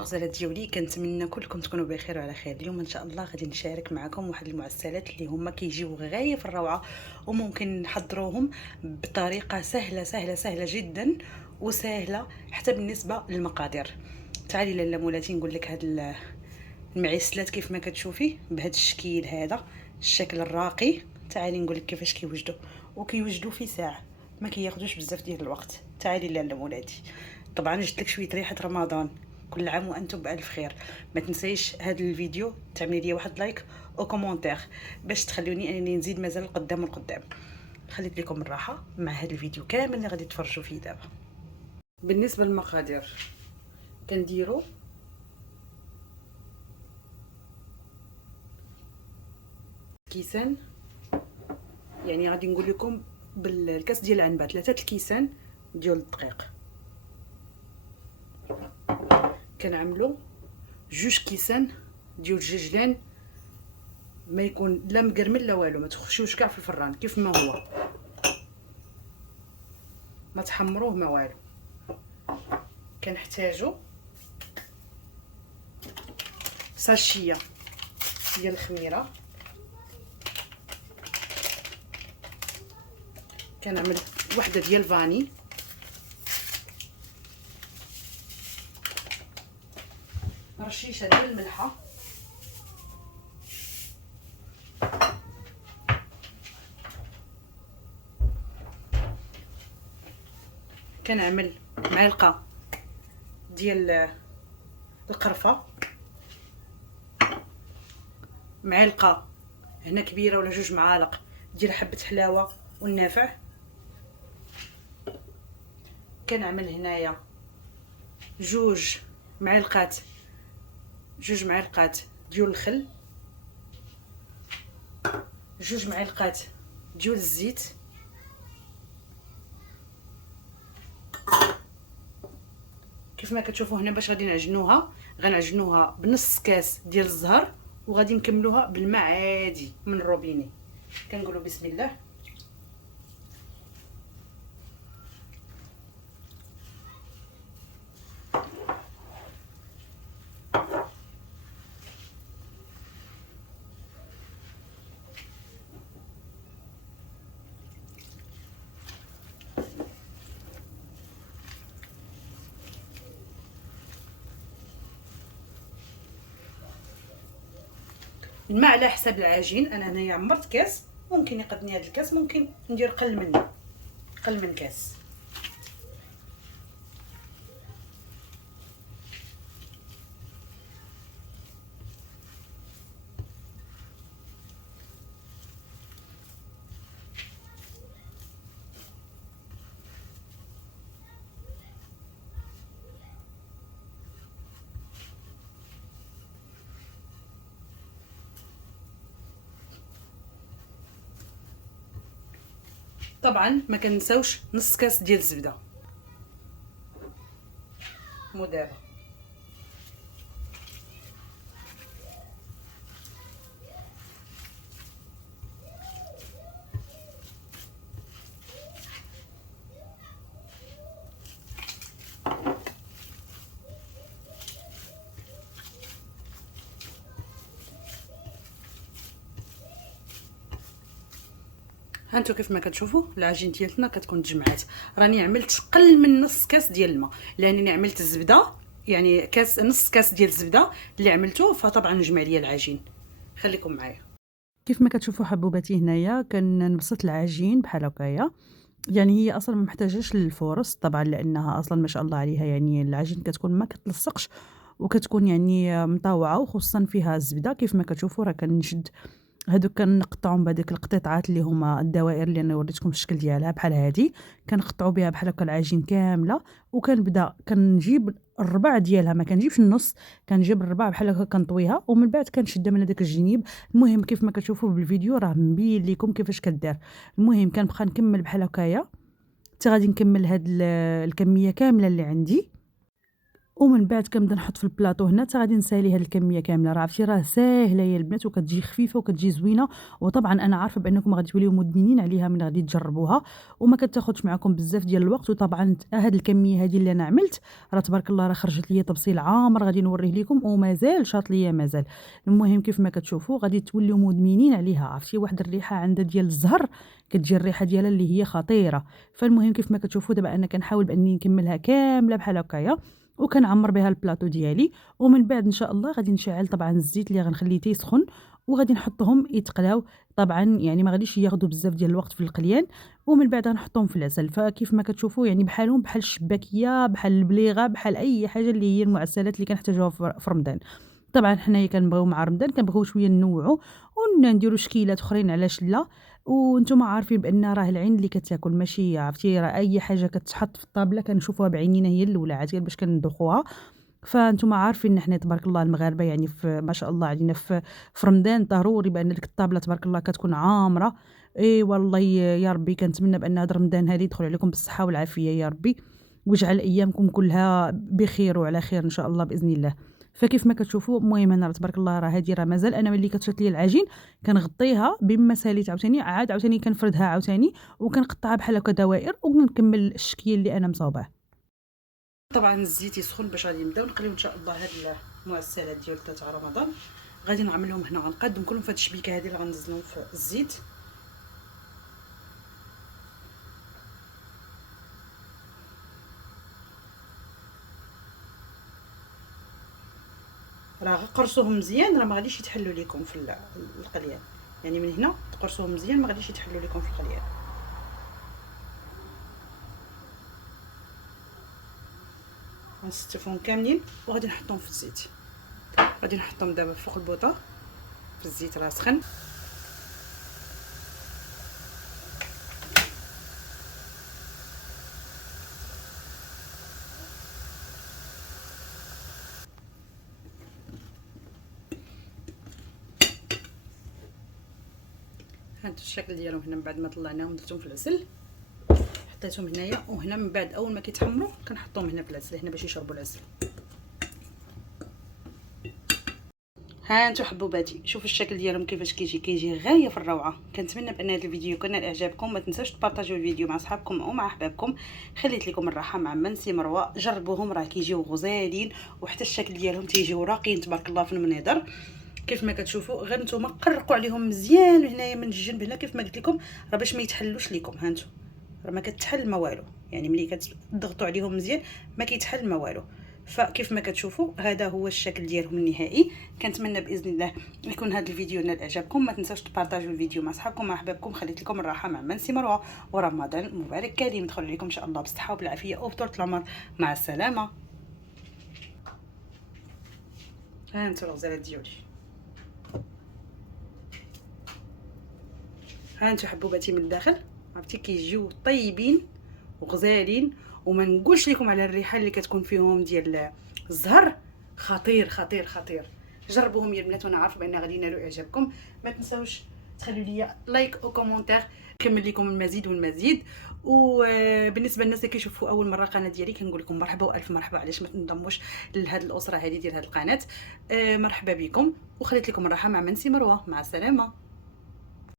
الغزالات ديالي كنتمنى كلكم تكونوا بخير وعلى خير. اليوم ان شاء الله غادي نشارك معكم واحد المعسلات اللي هما كيجيو غايه في الروعه، وممكن نحضروهم بطريقه سهله جدا وسهله حتى بالنسبه للمقادير. تعالي لاله مولاتي نقول لك هاد المعسلات كيف ما كتشوفي بهذا الشكل هذا، الشكل الراقي. تعالي نقول لك كيفاش كيوجدوا، وكيوجدوا في ساعه، ما كياخذوش بزاف ديال الوقت. تعالي لاله مولاتي. طبعا جبت لك شويه ريحه رمضان. كل عام وانتم بالف خير. ما تنسيش هذا الفيديو تعملي لي واحد لايك او كومونتير باش تخلوني انني نزيد مازال القدام والقدام. خليت لكم الراحه مع هذا الفيديو كامل اللي غادي تفرجوا فيه دابا. بالنسبه للمقادير كنديروا كيسان، يعني غادي نقول لكم بالكاس ديال العنبه 3 الكيسان ديال الدقيق. كنعملوا 2 كيسان ديال الججلان، ما يكون لا مقرمل لا والو، ما تخشوش كاع في الفران كيف ما هو، ما تحمروه ما والو. كنحتاجو ساشيه ديال الخميره، كنعمل وحده ديال فاني، رشيشه ديال الملحه، كنعمل معلقه ديال القرفه، معلقه هنا كبيره ولا 2 معالق ديال حبه حلاوه والنافع. كنعمل هنايا 2 معلقات ديال الخل، 2 معلقات ديال الزيت، كيف ما كتشوفوا هنا. باش غادي نعجنوها غنعجنوها بنص كاس ديال الزهر، وغادي نكملوها بالماء عادي من الروبيني. كنقولوا بسم الله. الماء على حساب العجين. انا هنايا عمرت كاس، ممكن يقدني هذا الكاس، ممكن ندير قل منه، قل من كاس. طبعا ما كنساوش نص كاس ديال الزبده مدابه. هانتو كيف ما كتشوفوا العجين ديالتنا كتكون تجمعات. راني عملت قل من نص كاس ديال الماء، لانني عملت الزبده، يعني كاس نص كاس ديال الزبده اللي عملته، فطبعا جمع ليا العجين. خليكم معايا. كيف ما كتشوفوا حبوباتي هنايا كنبسط العجين بحال هكايا. يعني هي اصلا ما محتاجاش للفورس طبعا، لانها اصلا ما شاء الله عليها، يعني العجين كتكون ما كتلصقش وكتكون يعني مطاوعه، وخصوصا فيها الزبده. كيف ما كتشوفوا راه كنشد هادوك كنقطعهم بهذيك القطيعات اللي هما الدوائر اللي انا وريتكم الشكل ديالها بحال هادي. كنقطعوا بها بحال هكا العجين كامله، وكنبدا كنجيب الربع ديالها، ما كنجيبش النص، كنجيب الربع بحال هكا كنطويها، ومن بعد كنشدها من هذاك الجنيب. المهم كيف ما كتشوفوا بالفيديو راه مبين لكم كيفاش كدار. المهم كنبقى نكمل بحال هكايا حتى غادي نكمل هاد الكميه كامله اللي عندي. ومن بعد كنبدا نحط في البلاطو هنا حتى غادي نسالي هاد الكميه كامله. راه عرفتي راه ساهله يا البنات وكتجي خفيفه وكتجي زوينه، وطبعا انا عارفه بانكم غادي توليو مدمنين عليها من غادي تجربوها، وما كتاخذش معكم بزاف ديال الوقت. وطبعا هاد الكميه هذه اللي انا عملت راه تبارك الله راه خرجت ليا تبصيل عامر غادي نوريه لكم ومازال شاط ليا مازال. المهم كيف ما كتشوفوا غادي توليو مدمنين عليها. عرفتي واحد الريحه عندها ديال الزهر، كتجي الريحه ديالها اللي هي خطيره. فالمهم كيف ما كتشوفوا دابا انا كنحاول باني نكملها كامله بحال هكايا، وكنعمر بها البلاطو ديالي. ومن بعد ان شاء الله غادي نشعل طبعا الزيت اللي غنخليه تيسخن، وغادي نحطهم يتقلاو. طبعا يعني ما غاديش ياخذوا بزاف ديال الوقت في القليان، ومن بعد غنحطهم في العسل. فكيف ما كتشوفوا يعني بحالهم بحال الشباكيه، بحال البليغه، بحال اي حاجه اللي هي المعسلات اللي كنحتاجوها في رمضان. طبعا حنايا كنبغيو مع رمضان كنبغيو شويه ننوعوا ونديروا شكيلات اخرين، علاش لا. وانتم عارفين بان راه العين اللي كتاكل ماشي، عرفتي راه اي حاجه كتحط في الطابله كنشوفوها بعينينا هي الاولى عاد باش كندوقوها. فانتم عارفين ان حنا تبارك الله المغاربه يعني في ما شاء الله علينا في رمضان ضروري بان ديك الطابله تبارك الله كتكون عامره. اي والله يا ربي كنتمنى بان هذا رمضان هذا يدخل عليكم بالصحه والعافيه يا ربي، واجعل ايامكم كلها بخير وعلى خير ان شاء الله باذن الله. فكيف ما كتشوفوا المهم انا تبارك الله راه هذه راه مازال انا ملي كتشط لي العجين كنغطيها بما ساليت عاوتاني عاوتاني كنفردها عاوتاني وكنقطعها بحال هكا دوائر ونكمل الشكل اللي انا مصاوباه. طبعا الزيت يسخن باش غادي نبداو نقليو ان شاء الله هاد المعسلات ديال تاع رمضان. غادي نعملهم هنا غنقادم كلهم في هاد الشبيكه هذه اللي غنزلهم في الزيت. راه قرصوهم مزيان راه ما غاديش يتحلوا لكم في القليان، يعني من هنا تقرصوهم مزيان ما غاديش يتحلوا لكم في القليان. غنستفهم كاملين وغادي نحطهم في الزيت. غادي نحطهم دابا فوق البوطه في الزيت راه سخن. هانتو الشكل ديالهم هنا من بعد ما طلعناهم درتهم في العسل حطيتهم هنايا، وهنا من بعد اول ما كيتحمروا كنحطهم هنا في العسل هنا باش يشربوا العسل. ها انتو حبوباتي شوفوا الشكل ديالهم كيفاش كيجي غايه في الروعه. كنتمنى بان هذا الفيديو كان اعجابكم، ما تنساوش تبارطاجيو الفيديو مع صحابكم او مع احبابكم. خليت لكم الراحه مع منسي مروه، جربوهم راه كيجيو غزالين وحتى الشكل ديالهم تيجيو راقيين تبارك الله في المنظر. كيف ما كتشوفوا غير نتوما قرقوا عليهم مزيان هنايا من الجنب هنا كيف ما قلت لكم راه باش ما يتحلوش لكم. ها انتم راه ما كتحل ما والو، يعني ملي كتضغطوا عليهم مزيان ما كيتحل ما والو. فكيف ما كتشوفوا هذا هو الشكل ديالهم النهائي. كنتمنى باذن الله يكون هذا الفيديو نال اعجابكم. ما تنساوش تبارطاجيو الفيديو مع صحابكم مع احبابكم. خليت لكم الراحه مع منسي مروه، ورمضان مبارك كريم يدخل عليكم ان شاء الله بالصحه وبالعافيه وبطول العمر. مع السلامه. ها انتم الغزالات ديالي، ها انتم حبوباتي من الداخل عرفتي كيجيو طيبين وغزالين. وما نقولش لكم على الريحه اللي كتكون فيهم ديال الزهر، خطير خطير خطير. جربوهم يا البنات وانا عارفه بان غادي ينالوا اعجابكم. ما تنساوش تخلوا لي لايك او كومونتير نكمل لكم المزيد والمزيد. وبالنسبه للناس اللي كيشوفوا اول مره القناه ديالي كنقول لكم مرحبا والف مرحبا، علاش ما تنضموش لهاد الاسره هذه ديال هاد القناه. مرحبا بكم، وخليت لكم الراحه مع منسي مروه. مع السلامه.